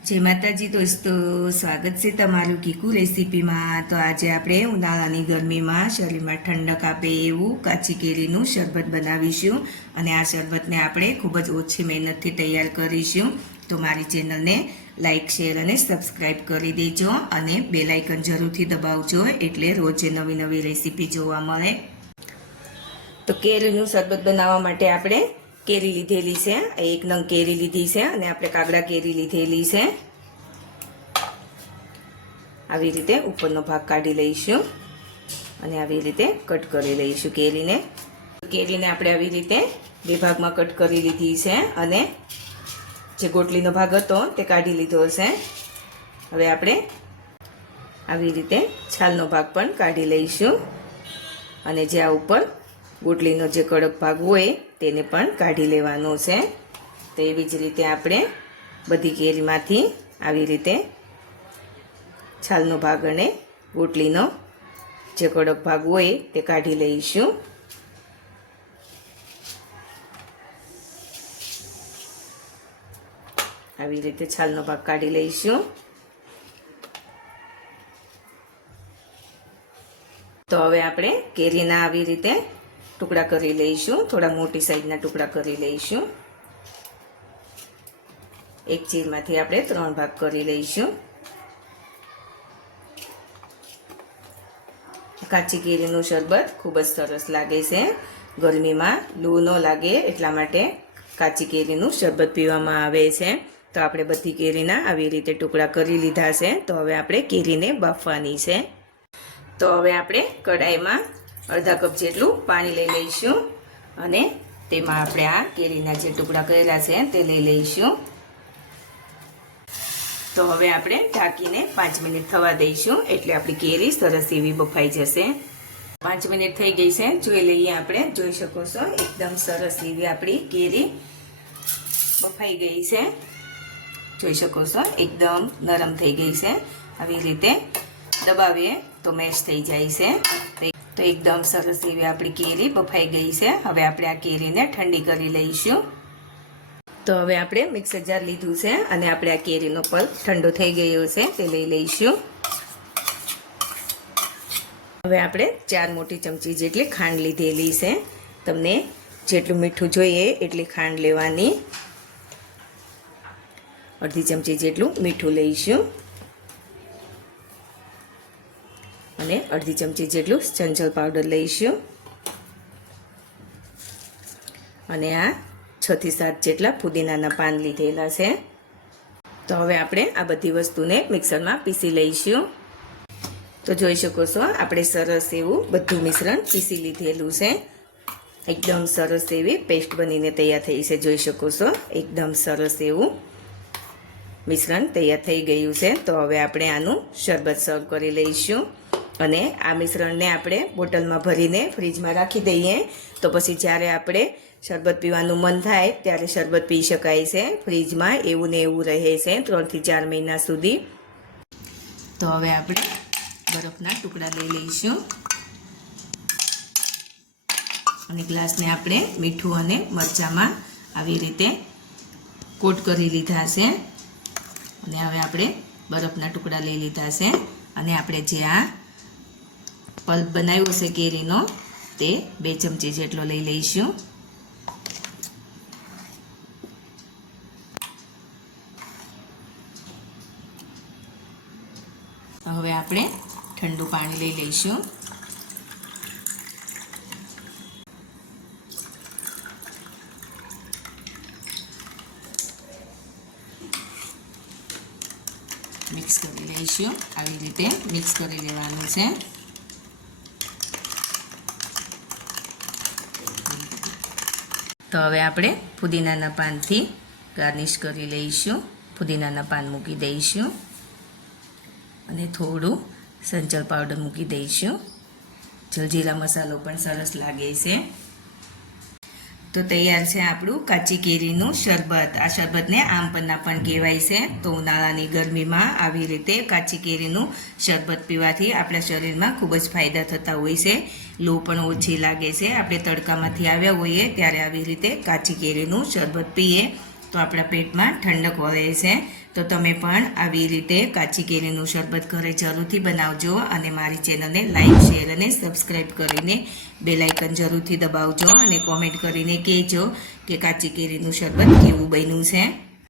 જય માતાજી દોસ્તો, સ્વાગત છે તમારું કીકુ રેસીપીમાં. તો આજે આપણે ઉનાળાની ગરમીમાં શરીરમાં ઠંડક આપે એવું કાચી કેરીનું શરબત બનાવીશું અને આ શરબતને આપણે ખૂબ જ ઓછી મહેનતથી તૈયાર કરીશું. તો મારી ચેનલને લાઇક શેર અને સબસ્ક્રાઈબ કરી દેજો અને બે લાઇકન જરૂરથી દબાવજો એટલે રોજે નવી નવી રેસીપી જોવા મળે. તો કેરીનું શરબત બનાવવા માટે આપણે કેરી લીધેલી છે. એક નંગ કેરી લીધી છે અને આપણે કાગડા કેરી લીધેલી છે. આવી રીતે ઉપરનો ભાગ કાઢી લઈશું અને આવી રીતે કટ કરી લઈશું કેરીને. કેરીને આપણે આવી રીતે બે ભાગમાં કટ કરી લીધી છે અને જે ગોટલીનો ભાગ હતો તે કાઢી લીધો છે. હવે આપણે આવી રીતે છાલનો ભાગ પણ કાઢી લઈશું અને જે આ ઉપર ગોટલીનો જે કડક ભાગ હોય તેને પણ કાઢી લેવાનો છે. તો એવી જ રીતે આપણે બધી કેરીમાંથી આવી રીતે છાલનો ભાગ અને ગોટલીનો જે કડક ભાગ હોય તે કાઢી લઈશું. આવી રીતે છાલનો ભાગ કાઢી લઈશું. તો હવે આપણે કેરીના આવી રીતે ટુકડા કરી લઈશું. થોડા મોટી સાઈઝના ટુકડા કરી લઈશું. એક ચીરમાંથી આપણે ત્રણ ભાગ કરી લઈશું. કાચી કેરીનું શરબત ખૂબ જ સરસ લાગે છે. ગરમીમાં લૂ ન લાગે એટલા માટે કાચી કેરીનું શરબત પીવામાં આવે છે. તો આપણે બધી કેરીના આવી રીતે ટુકડા કરી લીધા છે. તો હવે આપણે કેરીને બાફવાની છે. તો હવે આપણે કઢાઈમાં અડધા કપ જેટલું પાણી લઈ લઈશું અને તેમાં આપણે આ કેરીના જે ટુકડા કરેલા છે તે લઈ લઈશું. તો હવે આપણે ઢાંકીને પાંચ મિનિટ થવા દઈશું એટલે આપણી કેરી સરસ એવી બફાઈ જશે. પાંચ મિનિટ થઈ ગઈ છે. જોઈ લઈએ આપણે. જોઈ શકો છો, એકદમ સરસ એવી આપણી કેરી બફાઈ ગઈ છે. જોઈ શકો છો, એકદમ નરમ થઈ ગઈ છે. આવી રીતે દબાવીએ તો મેશ થઈ જાય છે. તો એકદમ સરસ એવી આપણી કેરી બફાઈ ગઈ છે. હવે આપણે આ કેરીને ઠંડી કરી લઈશું. તો હવે આપણે મિક્સર જાર લીધું છે અને આપણે આ કેરીનો પલ્પ ઠંડો થઈ ગયો છે તે લઈ લઈશું. હવે આપણે ચાર મોટી ચમચી જેટલી ખાંડ લીધેલી છે. તમને જેટલું મીઠું જોઈએ એટલી ખાંડ લેવાની. અડધી ચમચી જેટલું મીઠું લઈશું. અને અડધી ચમચી જેટલું ચંચલ પાવડર લઈશું. અને આ છથી સાત જેટલા પુદીનાના પાન લીધેલા છે. તો હવે આપણે આ બધી વસ્તુને મિક્સરમાં પીસી લઈશું. તો જોઈ શકો છો, આપણે સરસ એવું બધું મિશ્રણ પીસી લીધેલું છે. એકદમ સરસ એવી પેસ્ટ બનીને તૈયાર થઈ છે, જોઈ શકો છો. એકદમ સરસ એવું મિશ્રણ તૈયાર થઈ ગયું છે. તો હવે આપણે આનું શરબત સર્વ કરી લઈશું. અને આ મિશ્રણને આપણે બોટલમાં ભરીને ફ્રીજમાં રાખી દઈએ. તો પછી જ્યારે આપણે શરબત પીવાનું મન થાય ત્યારે શરબત પી શકાય છે. ફ્રીજમાં એવું ને એવું રહે છે ત્રણથી ચાર મહિના સુધી. તો હવે આપણે બરફના ટુકડા લઈ લઈશું. અને ગ્લાસને આપણે મીઠું અને મરચાંમાં આવી રીતે કોટ કરી લીધા છે. અને હવે આપણે બરફના ટુકડા લઈ લીધા છે. અને આપણે જે આ પલ્પ બનાવ્યો છે કેરીનો. તે બે ચમચી જેટલો લઈ લઈશું. હવે આપણે ઠંડુ પાણી લઈ લઈશું. મિક્સ કરી લઈશું. આવી રીતે મિક્સ કરી લેવાનું છે. તો હવે આપણે પુદીનાના પાનથી ગાર્નિશ કરી લઈશું. પુદીનાના પાન મૂકી દઈશું. અને થોડું સંચળ પાવડર મૂકી દઈશું. જલજીરા મસાલો પણ સરસ લાગે છે. તો તૈયાર છે આપણું કાચી કેરીનું શરબત. આ શરબતને આમ પન્ના પણ કહેવાય છે. તો ઉનાળાની ગરમીમાં આવી રીતે કાચી કેરીનું શરબત પીવાથી આપણા શરીરમાં ખૂબ જ ફાયદા થતા હોય છે. લો પણ ઓછી લાગે છે. આપણે તડકામાંથી આવ્યા હોઈએ ત્યારે આવી રીતે કાચી કેરીનું શરબત પીએ તો આપણા પેટમાં ઠંડક વળે છે. તો તમે પણ આવી રીતે કાચી કેરીનું શરબત ઘરે જરૂરથી બનાવજો અને મારી ચેનલને લાઈક, શેર અને સબસ્ક્રાઈબ કરીને બેલાઇકન જરૂરથી દબાવજો અને કોમેન્ટ કરીને કહેજો કે કાચી કેરીનું શરબત કેવું બન્યું છે.